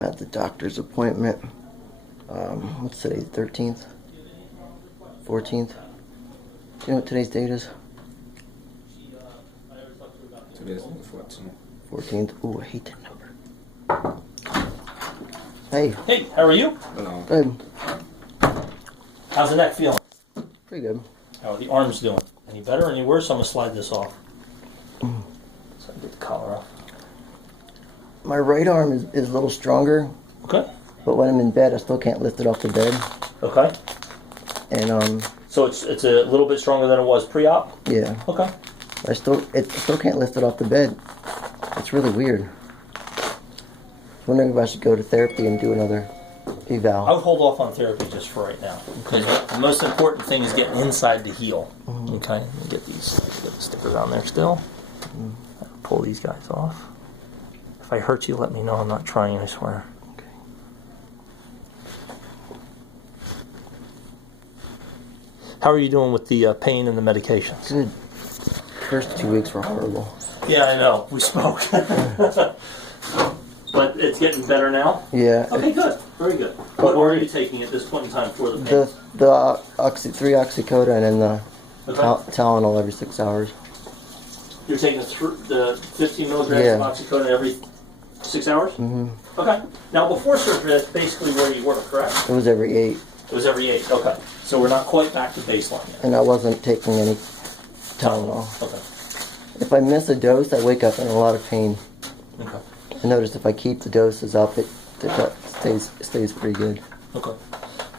At the doctor's appointment. What's today? 13th? 14th? Do you know what today's date is? Today's the 14th. 14th. Ooh, I hate that number. Hey. Hey, how are you? Hello. Good. How's the neck feeling? Pretty good. How are the arms doing? Any better, any worse? I'm going to slide this off. So I can get the collar off. My right arm is a little stronger, Okay. but when I'm in bed, I still can't lift it off the bed. Okay. And So it's a little bit stronger than it was pre-op? yeah, Okay. I still can't lift it off the bed. It's really weird. Wondering if I should go to therapy and do another eval. I would hold off on therapy just for right now. Because the most important thing is getting inside to heal. Okay. Let me get these. Get the stickers on there still. Pull these guys off. If I hurt you, let me know. I'm not trying, I swear. Okay. How are you doing with the pain and the medications? Good. First 2 weeks were horrible. Yeah, I know. We spoke. But it's getting better now? Yeah. Okay, good. Very good. What are you taking at this point in time for the pain? The 3 oxycodone and the Okay. Tylenol every 6 hours. You're taking the 15 milligrams Yeah. of oxycodone every 6 hours? Mm-hmm. Okay. Now, before surgery, that's basically where you were, correct? It was every 8. It was every 8. Okay. So we're not quite back to baseline yet. And I wasn't taking any Tylenol. Okay. If I miss a dose, I wake up in a lot of pain. Okay. I noticed if I keep the doses up, it stays pretty good. Okay.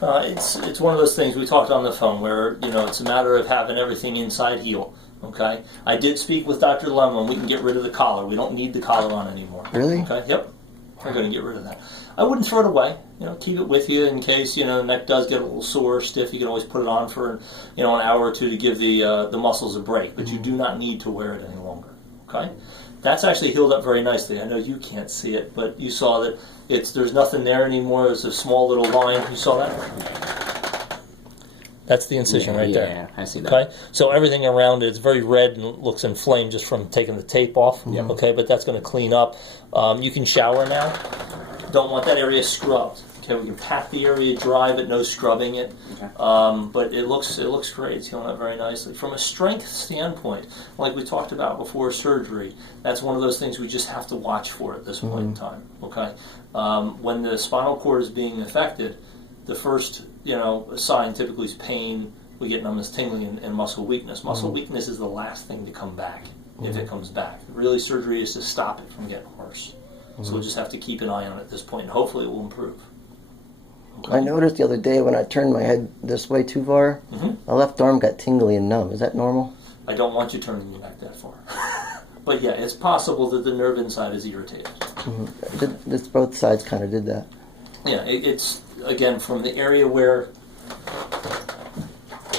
It's one of those things we talked on the phone where, it's a matter of having everything inside heal. Okay? I did speak with Dr. Lemon. We can get rid of the collar. We don't need the collar on anymore. Really? Okay? Yep. We're going to get rid of that. I wouldn't throw it away. Keep it with you in case, the neck does get a little sore or stiff. You can always put it on for, an hour or two to give the muscles a break. But you do not need to wear it any longer. Okay? That's actually healed up very nicely. I know you can't see it, but you saw that there's nothing there anymore. There's a small little line. You saw that? That's the incision right there. Yeah, I see that. Okay, so everything around it's very red and looks inflamed just from taking the tape off. Yeah. Okay, but that's going to clean up. You can shower now. Don't want that area scrubbed. Okay, we can pat the area dry, but no scrubbing it. Okay. But it looks great. It's healing up very nicely. From a strength standpoint, like we talked about before surgery, that's one of those things we just have to watch for at this point in time. Okay, when the spinal cord is being affected, the first sign typically is pain. We get numbness, tingling, and muscle weakness. Muscle weakness is the last thing to come back if it comes back. Really, surgery is to stop it from getting worse. So we'll just have to keep an eye on it at this point, and hopefully it will improve. Okay. I noticed the other day when I turned my head this way too far, my left arm got tingly and numb. Is that normal? I don't want you turning your neck that far. But yeah, it's possible that the nerve inside is irritated. This both sides kind of did that. Yeah, it's, again, from the area where,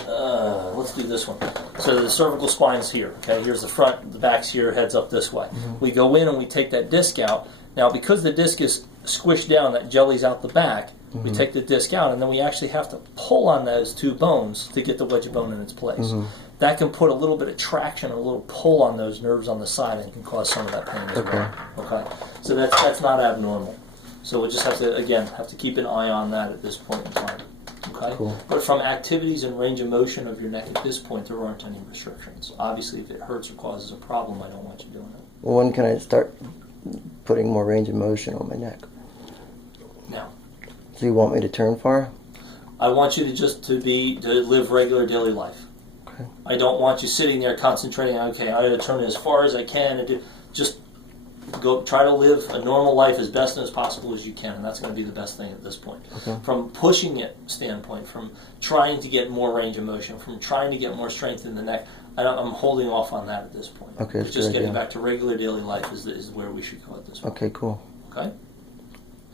let's do this one. So the cervical spine's here, okay? Here's the front, the back's here, head's up this way. We go in and we take that disc out. Now, because the disc is squished down, that jelly's out the back, we take the disc out, and then we actually have to pull on those two bones to get the wedge bone in its place. That can put a little bit of traction, a little pull on those nerves on the side, and can cause some of that pain as well. Okay, so that's not abnormal. So we just have to keep an eye on that at this point in time. Okay, Cool. But from activities and range of motion of your neck at this point, there aren't any restrictions. Obviously, if it hurts or causes a problem, I don't want you doing it. Well, when can I start putting more range of motion on my neck? Now, So you want me to turn far? I want you to live regular daily life. Okay. I don't want you sitting there concentrating on, okay, I got to turn it as far as I can and just go try to live a normal life as best and as possible as you can, and that's going to be the best thing at this point. Okay. From pushing it standpoint, from trying to get more range of motion, from trying to get more strength in the neck, I'm holding off on that at this point. Okay, that's Just good, getting yeah. back to regular daily life is where we should go at this point. Okay, cool. Okay?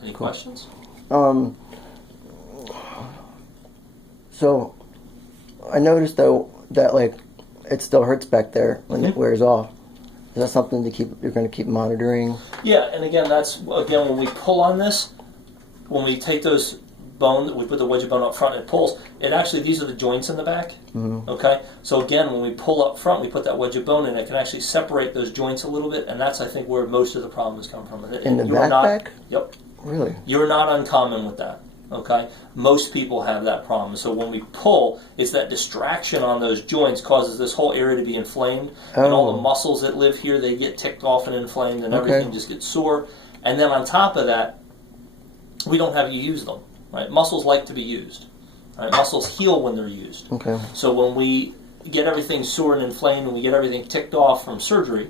Any questions? So I noticed though that it still hurts back there when it wears off. Is that something you're going to keep monitoring? Yeah, and again, when we pull on this, when we take those bone, we put the wedge bone up front, it pulls. These are the joints in the back. Okay, so again, when we pull up front, we put that wedge of bone in. It can actually separate those joints a little bit, and that's I think where most of the problems come from. In the back? Yep. Really? You're not uncommon with that. Okay? Most people have that problem. So when we pull, it's that distraction on those joints causes this whole area to be inflamed. And all the muscles that live here, they get ticked off and inflamed, and everything just gets sore. And then on top of that, we don't have you use them. Right? Muscles like to be used. Right? Muscles heal when they're used. Okay. So when we get everything sore and inflamed and we get everything ticked off from surgery,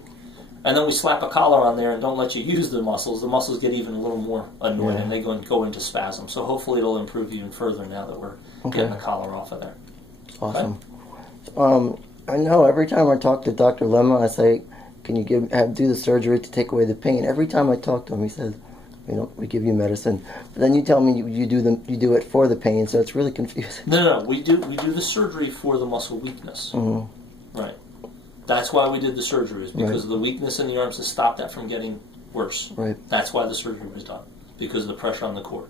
and then we slap a collar on there and don't let you use the muscles get even a little more annoyed and they go into spasm. So hopefully it'll improve even further now that we're getting the collar off of there. Awesome. Okay? I know every time I talk to Dr. Lemma, I say, can you do the surgery to take away the pain? Every time I talk to him, he says, we give you medicine. But then you tell me you do it for the pain, so it's really confusing. No. We do the surgery for the muscle weakness. Mm-hmm. Right. That's why we did the surgery, is because of the weakness in the arms to stop that from getting worse. Right. That's why the surgery was done, because of the pressure on the cord.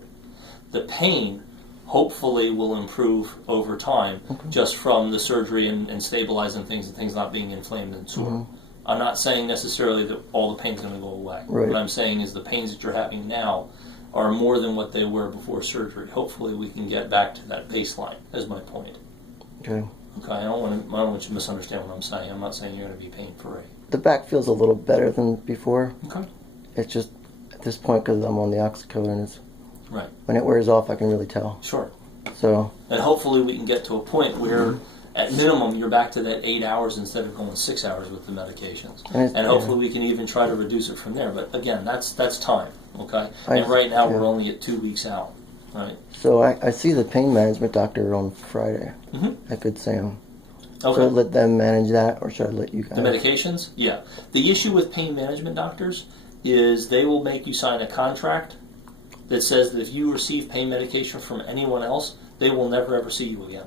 The pain hopefully will improve over time just from the surgery and stabilizing things and things not being inflamed and sore. Mm-hmm. I'm not saying necessarily that all the pain's going to go away. Right. What I'm saying is the pains that you're having now are more than what they were before surgery. Hopefully we can get back to that baseline, is my point. Okay. Okay, I don't want you to misunderstand what I'm saying. I'm not saying you're going to be pain-free. The back feels a little better than before. Okay. It's just, at this point, because I'm on the oxycodone, it's... Right. When it wears off, I can really tell. Sure. So... And hopefully we can get to a point where, at minimum, you're back to that 8 hours instead of going 6 hours with the medications. And hopefully we can even try to reduce it from there. But again, that's time, okay? And right now we're only at 2 weeks out. Right. So I see the pain management doctor on Friday. Mm-hmm. I could say him. Okay. Should I let them manage that, or should I let you guys? The medications? Yeah. The issue with pain management doctors is they will make you sign a contract that says that if you receive pain medication from anyone else, they will never ever see you again.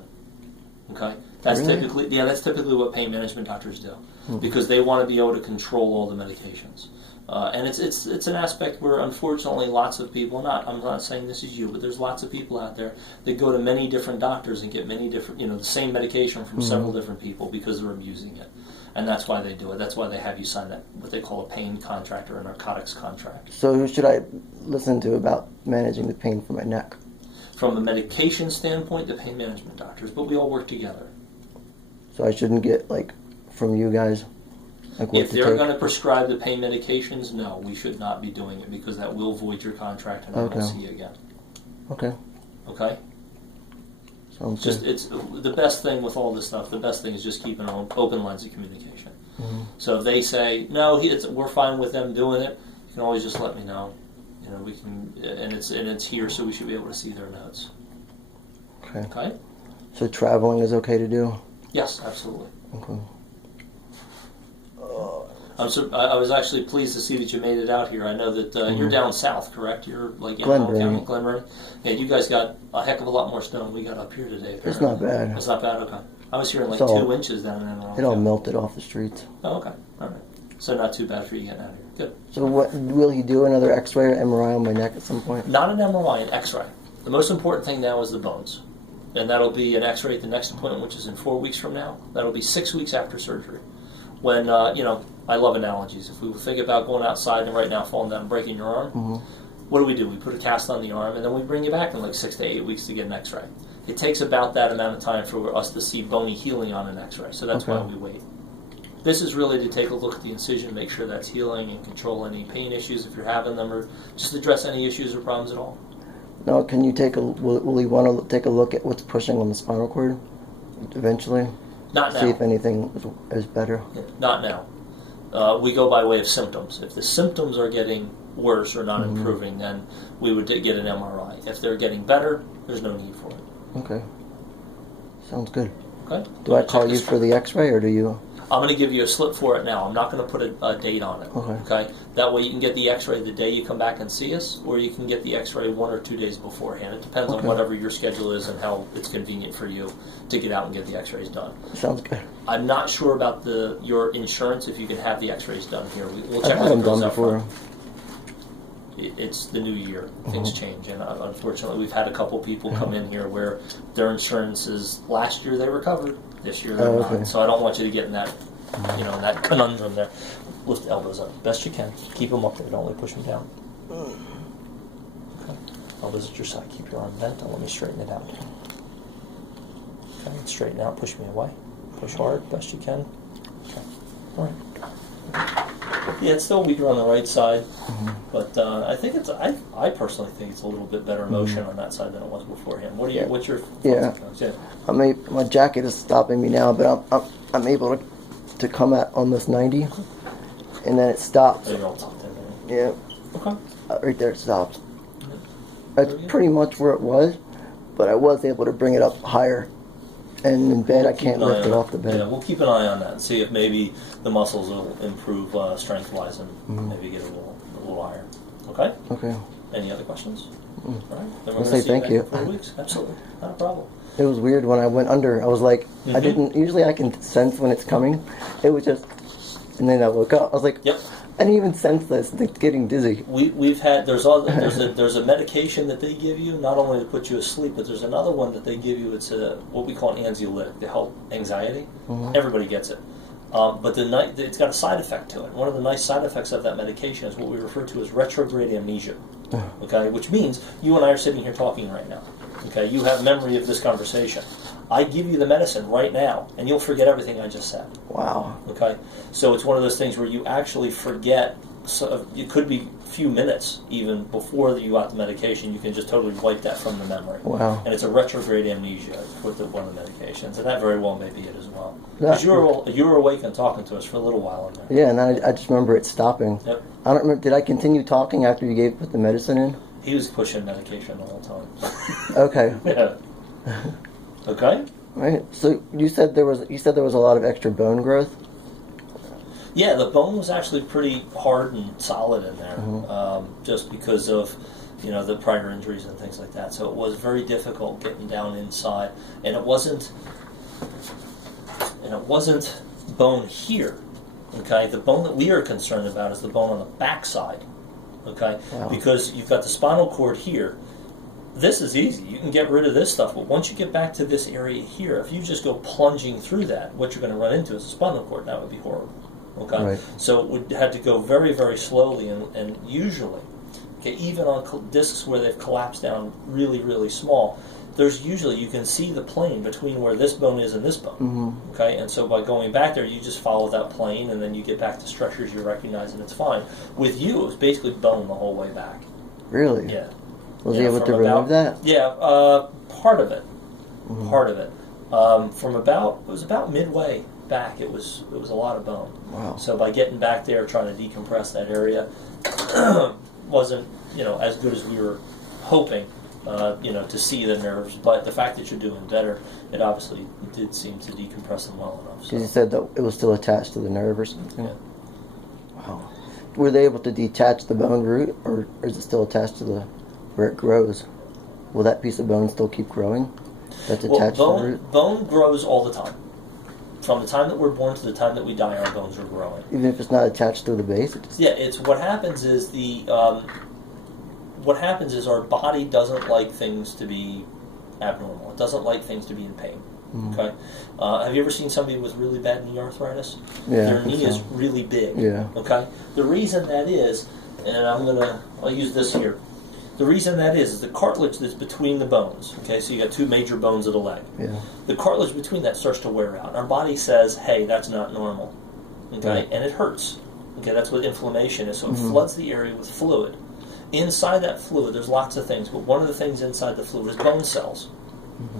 Okay? That's typically what pain management doctors do, because they want to be able to control all the medications. And it's an aspect where, unfortunately, lots of people, I'm not saying this is you, but there's lots of people out there that go to many different doctors and get many different, the same medication from several different people because they're abusing it. And that's why they do it. That's why they have you sign that, what they call a pain contract or a narcotics contract. So who should I listen to about managing the pain from my neck? From a medication standpoint, the pain management doctors, but we all work together. So I shouldn't get, from you guys... If they're going to prescribe the pain medications, no, we should not be doing it, because that will void your contract and I won't see you again. Okay. Okay? Sounds good. It's the best thing with all this stuff. The best thing is just keeping open lines of communication. Mm-hmm. So if they say, no, we're fine with them doing it, you can always just let me know. We can, and it's here, so we should be able to see their notes. Okay? So traveling is okay to do? Yes, absolutely. Okay. I was actually pleased to see that you made it out here. I know that you're down south, correct? You're in Glenburn. Yeah, you guys got a heck of a lot more snow than we got up here today. Apparently. It's not bad. It's not bad, okay. I was hearing 2 inches down in It all melted off the streets. Oh, okay. All right. So not too bad for you getting out here. Good. So will he do another x-ray or MRI on my neck at some point? Not an MRI, an x-ray. The most important thing now is the bones. And that'll be an x-ray at the next appointment, which is in 4 weeks from now. That'll be 6 weeks after surgery. When, I love analogies. If we think about going outside and right now falling down and breaking your arm, what do? We put a cast on the arm and then we bring you back in 6 to 8 weeks to get an x-ray. It takes about that amount of time for us to see bony healing on an x-ray, so that's why we wait. This is really to take a look at the incision, make sure that's healing and control any pain issues if you're having them, or just address any issues or problems at all. Now, can you will he want to take a look at what's pushing on the spinal cord eventually? Not now. See if anything is better? Not now. We go by way of symptoms. If the symptoms are getting worse or not improving, then we would get an MRI. If they're getting better, there's no need for it. Okay. Sounds good. Okay. Do I call you for the x-ray, or do you? I'm going to give you a slip for it now. I'm not going to put a date on it. Okay. That way you can get the x-ray the day you come back and see us, or you can get the x-ray 1 or 2 days beforehand. It depends on whatever your schedule is and how it's convenient for you to get out and get the x-rays done. Sounds good. I'm not sure about your insurance, if you can have the x-rays done here. We'll check I've had them done before. Front. It's the new year. Things change, and unfortunately we've had a couple people come in here where their insurances, last year they were covered, this year they're not. So I don't want you to get in that, in that conundrum there. Lift the elbows up best you can. Keep them up there. Don't let push them down. I'll visit your side. Keep your arm bent and let me straighten it out. Okay, straighten out, push me away. Push hard, best you can. Okay, all right. Yeah, it's still weaker on the right side, but I think I personally think it's a little bit better motion on that side than it was beforehand. What's your thoughts? Yeah. My jacket is stopping me now, but I'm able to come at almost 90, and then it stops. So you're all tucked in there. Yeah. Okay. Right there it stops. That's pretty much where it was, but I was able to bring it up higher. And in bed, I can't lift it off the bed. Yeah, we'll keep an eye on that and see if maybe the muscles will improve strength-wise and maybe get a little higher. Okay? Okay. Any other questions? All right. Then I'll say thank you. In 4 weeks. Absolutely. Not a problem. It was weird when I went under. I was like, I didn't, usually I can sense when it's coming. It was just, and then I woke up. I was like, Yep. I didn't even sense this. It's getting dizzy. We've had there's a medication that they give you not only to put you asleep, but there's another one that they give you. It's what we call an anxiolytic to help anxiety. Everybody gets it, but it's got a side effect to it. One of the nice side effects of that medication is what we refer to as retrograde amnesia. Okay, which means you and I are sitting here talking right now. Okay, you have memory of this conversation. I give you the medicine right now, and you'll forget everything I just said. Wow. Okay, so it's one of those things where you actually forget. So it could be a few minutes even before you got the medication. You can just totally wipe that from the memory. Wow. And it's a retrograde amnesia with one of the medications, and that very well may be it as well. Because you were awake and talking to us for a little while in there. Yeah, and I just remember it stopping. Yep. I don't remember. Did I continue talking after you put the medicine in? He was pushing medication the whole time. Okay. Yeah. Okay. Right. So you said there was a lot of extra bone growth. Yeah, the bone was actually pretty hard and solid in there, just because of the prior injuries and things like that. So it was very difficult getting down inside, and it wasn't bone here. Okay, the bone that we are concerned about is the bone on the backside. Okay, because you've got the spinal cord here. This is easy. You can get rid of this stuff, but once you get back to this area here, if you just go plunging through that, what you're going to run into is a spinal cord. That would be horrible. Okay, right. So it would have to go very, very slowly, and usually, even on discs where they've collapsed down really, really small, there's usually, you can see the plane between where this bone is and this bone. Okay, and so by going back there, you just follow that plane, and then you get back to structures you recognize, and it's fine. With you, it was basically bone the whole way back. Really? Yeah. Was he able to remove that? Yeah, part of it. Part of it. It was about midway back. It was a lot of bone. Wow. So by getting back there, trying to decompress that area, wasn't as good as we were hoping. To see the nerves, but the fact that you're doing better, it obviously did seem to decompress them well enough. So. You said that it was still attached to the nerve or something? Yeah. Wow. Were they able to detach the bone root, or is it still attached to where it grows? Will that piece of bone still keep growing? That's attached to the root? Bone grows all the time. From the time that we're born to the time that we die, our bones are growing. Even if it's not attached to the base? It's what happens is our body doesn't like things to be abnormal. It doesn't like things to be in pain. Okay. Have you ever seen somebody with really bad knee arthritis? Yeah. Their knee is really big. Yeah. Okay. The reason that is, and I'll use this here. The reason that is the cartilage that's between the bones. Okay, so you got two major bones of the leg. Yeah. The cartilage between that starts to wear out. Our body says, "Hey, that's not normal." Okay, and it hurts. Okay, that's what inflammation is. So it floods the area with fluid. Inside that fluid, there's lots of things, but one of the things inside the fluid is bone cells.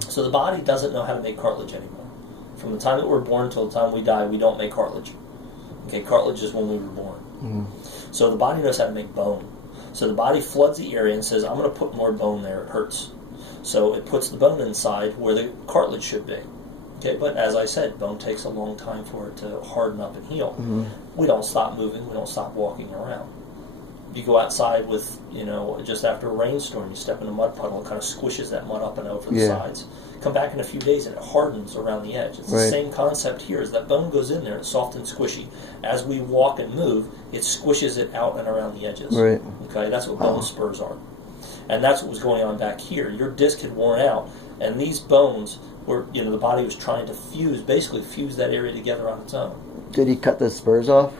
So the body doesn't know how to make cartilage anymore. From the time that we're born till the time we die, we don't make cartilage. Okay, cartilage is when we were born. So the body knows how to make bone. So the body floods the area and says, I'm going to put more bone there, it hurts. So it puts the bone inside where the cartilage should be. Okay, but as I said, bone takes a long time for it to harden up and heal. We don't stop moving, we don't stop walking around. You go outside with, just after a rainstorm, you step in a mud puddle, it kind of squishes that mud up and over the sides. Come back in a few days and it hardens around the edge. It's the same concept here, is that bone goes in there, it's soft and squishy. As we walk and move, it squishes it out and around the edges. Right. Okay, that's what bone spurs are. And that's what was going on back here. Your disc had worn out, and these bones were, the body was trying to fuse that area together on its own. Did he cut the spurs off?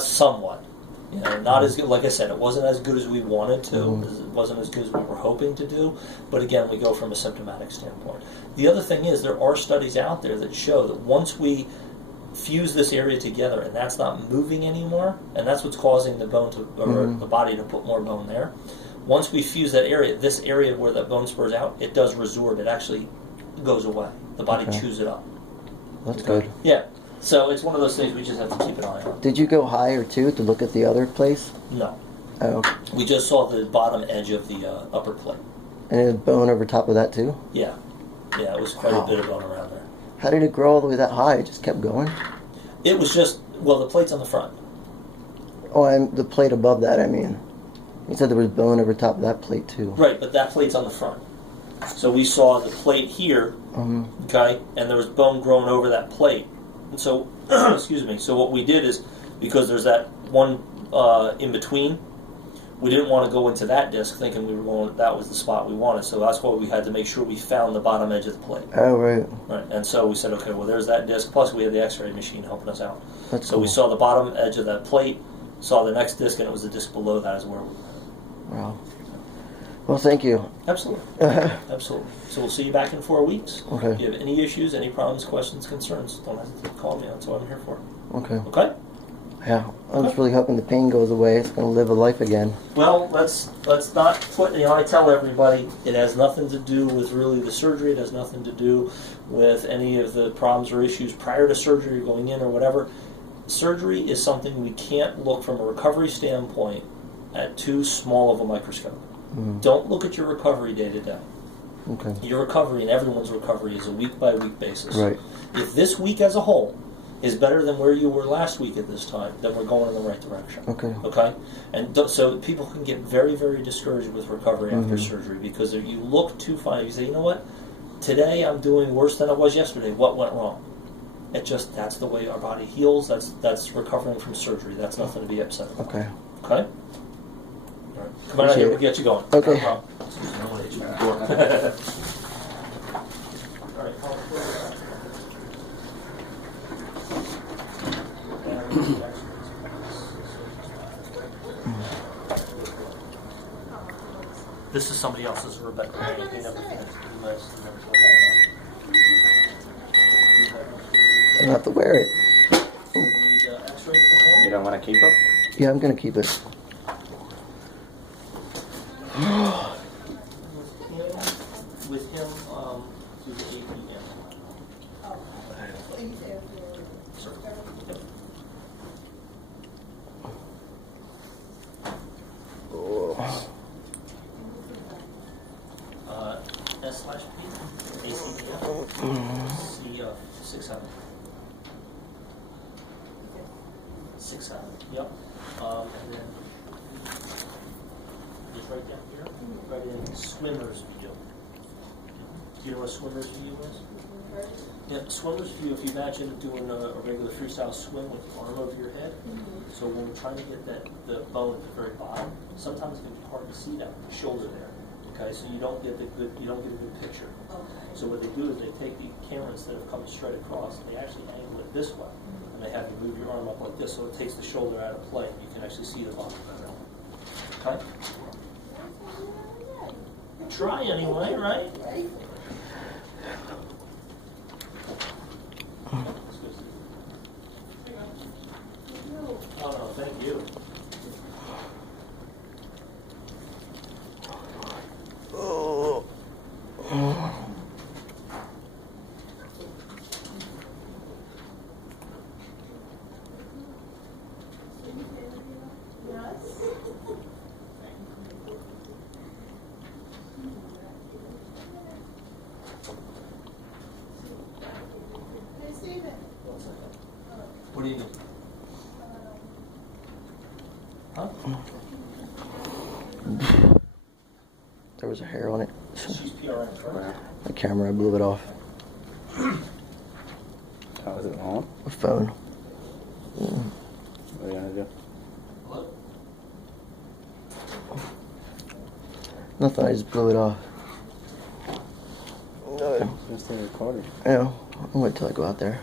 Somewhat. You know, not as good. Like I said, it wasn't as good as we wanted to. It wasn't as good as we were hoping to do. But again, we go from a symptomatic standpoint. The other thing is there are studies out there that show that once we fuse this area together and that's not moving anymore, and that's what's causing the bone to, or the body to put more bone there. Once we fuse that area, this area where that bone spurs out, it does resorb. It actually goes away. The body chews it up. That's good. Yeah. So it's one of those things we just have to keep an eye on. Did you go higher too to look at the other place? No. Oh. We just saw the bottom edge of the upper plate. And there's bone over top of that too? Yeah. Yeah, it was quite a bit of bone around there. How did it grow all the way that high? It just kept going? It was just, well, the plate's on the front. Oh, the plate above that, I mean. You said there was bone over top of that plate too. Right, but that plate's on the front. So we saw the plate here, okay, and there was bone growing over that plate. And so, excuse me, so what we did is, because there's that one in between, we didn't want to go into that disc thinking that was the spot we wanted. So that's why we had to make sure we found the bottom edge of the plate. Oh, right. Right, and so we said, okay, well, there's that disc. Plus, we had the X-ray machine helping us out. That's so we saw the bottom edge of that plate, saw the next disc, and it was the disc below that is where we were. Wow. Well, thank you. Absolutely. Absolutely. So we'll see you back in 4 weeks. Okay. If you have any issues, any problems, questions, concerns, don't hesitate to call me. That's what I'm here for. Okay. Okay? Yeah. I'm just really hoping the pain goes away. It's going to live a life again. Well, let's not put, I tell everybody it has nothing to do with really the surgery. It has nothing to do with any of the problems or issues prior to surgery or going in or whatever. Surgery is something we can't look from a recovery standpoint at too small of a microscope. Don't look at your recovery day to day. Okay. Your recovery and everyone's recovery is a week-by-week basis. Right. If this week as a whole is better than where you were last week at this time, then we're going in the right direction. Okay. Okay? And so people can get very, very discouraged with recovery after surgery because if you look too fine, you say, you know what? Today I'm doing worse than I was yesterday. What went wrong? That's the way our body heals. That's recovering from surgery. That's nothing to be upset about. Okay. Okay? All right. Come on out here. We'll get you going. Okay. No problem. All right. This is somebody else's Rebecca. They never finished. You guys never told I don't have to wear it. Need X-ray for him? You don't want to keep it? Yeah, I'm going to keep it. With him through the 8 p.m. Sure. Yep. S/P, ACPM, C 600. 600. Yep. And then just right down here, right in swimmer's view. Do you know what a swimmer's view is? Yeah, swimmer's view, if you imagine doing a regular freestyle swim with the arm over your head. So when we're trying to get the bone at the very bottom, sometimes it can be hard to see that with the shoulder there. Okay, so you don't get a good picture. So what they do is they take the camera instead of coming straight across, they actually angle it this way. And they have you move your arm up like this so it takes the shoulder out of play and you can actually see the bottom better. Okay? Try anyway, right? Oh no, thank you. Oh. What do you need? Huh? There was a hair on it. She's PRN, right? The camera, I blew it off. How is it on? The phone. What are you going to do? Hello? Nothing, I just blew it off. It's going to stay recording. Yeah, I'll wait till I go out there.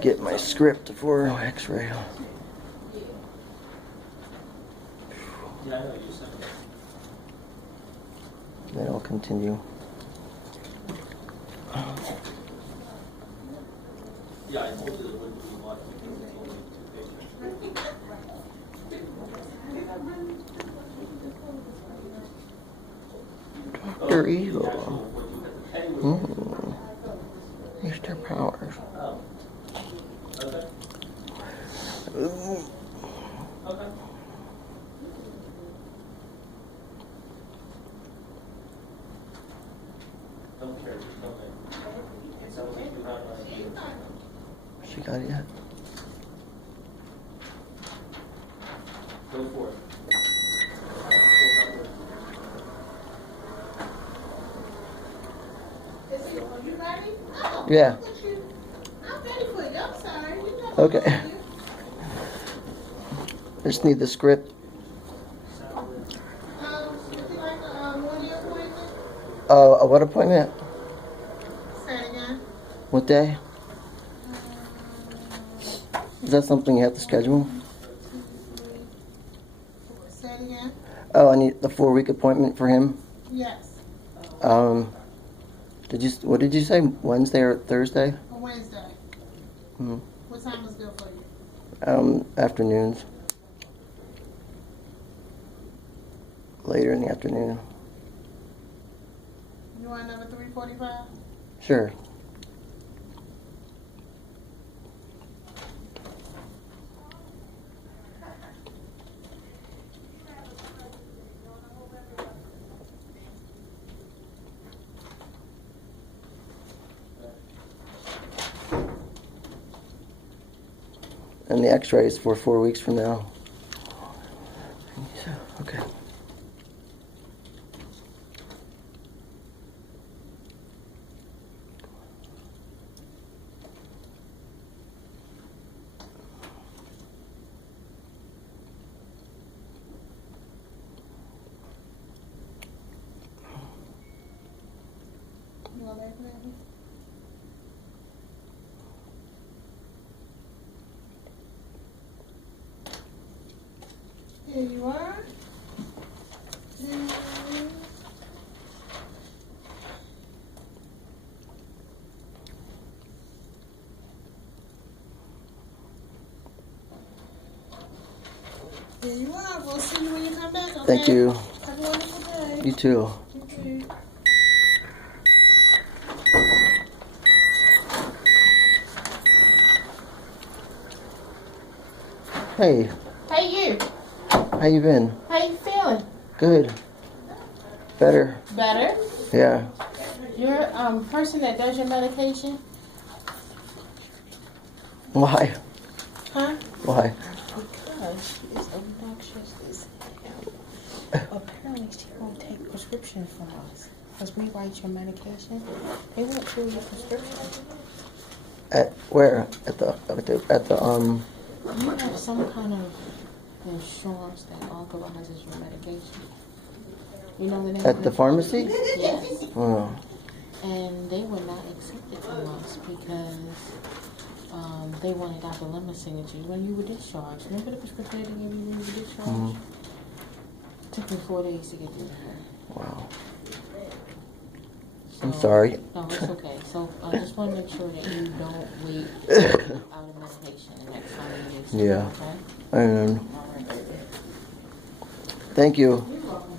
get my script for X-ray. Yeah, I know you said that. Then I'll continue. Yeah, I told you it wouldn't be much because it's only 2 pages. Dr. Eagle. Mr. Powers. Okay. Ooh. Okay. Don't care. Okay. It sounds like you have She got it yet? Go for it. Is it, are you ready? Oh, Yeah. look at you. I'm ready for you. I'm sorry. You know Okay. you. I just need the script. Would you like a one-year appointment? A what appointment? Say it again. What day? Is that something you have to schedule? 1, 2, 3, 4. Say it again. Oh, I need the 4-week appointment for him. Yes. What did you say? Wednesday or Thursday? A Wednesday. Hmm. What time is good for you? Afternoons. Later in the afternoon. You want another 3:45? Sure. And the X-ray is for 4 weeks from now. Okay. You want that, baby? Here you are. And here you are. We'll see you when you come back, okay? Thank you. Have a wonderful day. You too. You too. Hey, Hey, you. how you been? How you feeling? Good. Better. Better? Yeah. You're person that does your medication? Why? Huh? Why? Because she is obnoxious as hell. Apparently she won't take prescription from us. Because we write your medication. They won't fill your prescription. At where? At the You have some kind of insurance that authorizes your medication. You know the name at of the it? pharmacy? Yes. Oh. And they would not accept it from us because they wanted Dr. Lemma's signature when you were discharged. Remember the prescription they gave you when you were discharged? Took me 4 days to get through to her. Wow. So, I'm sorry. No, it's okay. So I just want to make sure that you don't wait out of medication the next time you use it. Yeah. Okay? And All right, baby. thank you. You're welcome.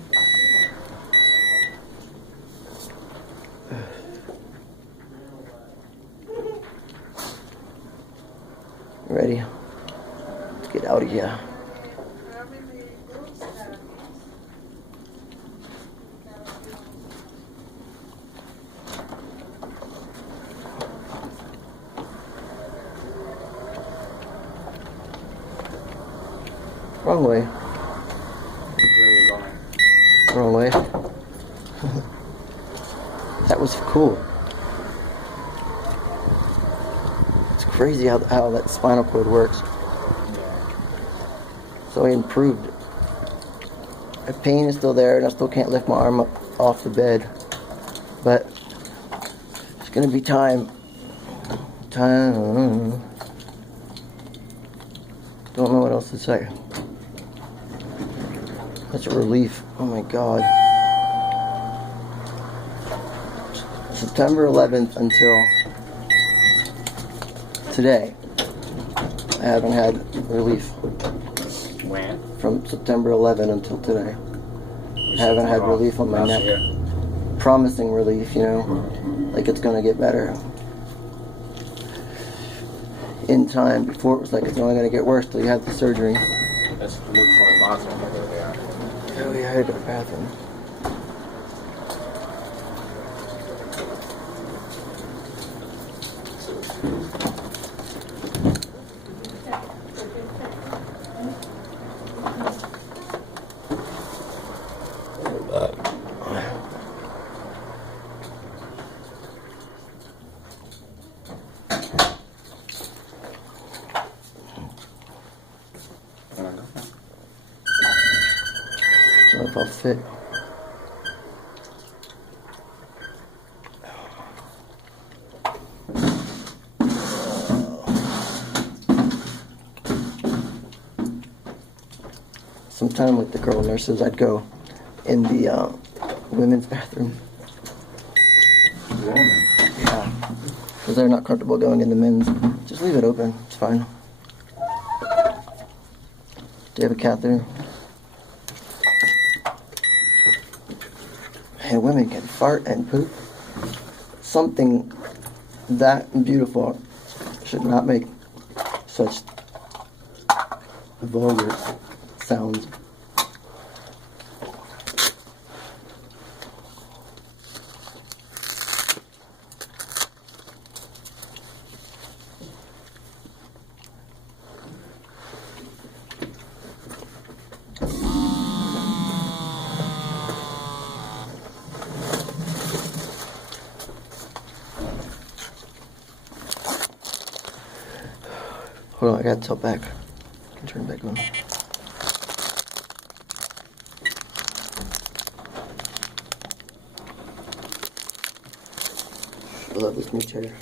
Ready? Let's get out of here. Wrong way. Where are you going? Wrong way. That was cool. It's crazy how that spinal cord works. So he improved. The pain is still there, and I still can't lift my arm up off the bed. But it's gonna be time. Don't know what else to say. That's a relief. Oh my God. September 11th until today, I haven't had relief. When? From September 11th until today. I haven't had relief on my neck. Promising relief, you know, like it's gonna get better in time. Before it was like it's only gonna get worse till you have the surgery. Let's look for a bathroom over there. Oh yeah, I had to go to the bathroom. Wanna go? I don't know if I'll fit. Sometime with the girl nurses, I'd go in the women's bathroom. Woman. Yeah, because they're not comfortable going in the men's. Just leave it open. It's fine. Do you have a catheter? And women can fart and poop. Something that beautiful should not make such vulgar sounds. Hold on, I gotta tilt back. I can turn it back on. I love this new chair.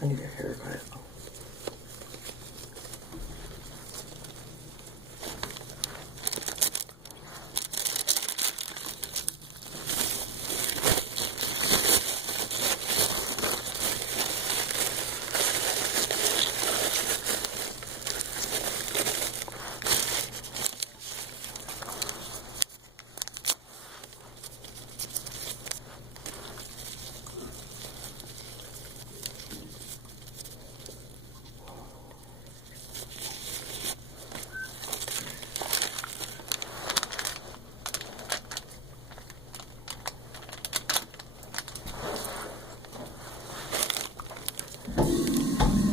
I need a haircut.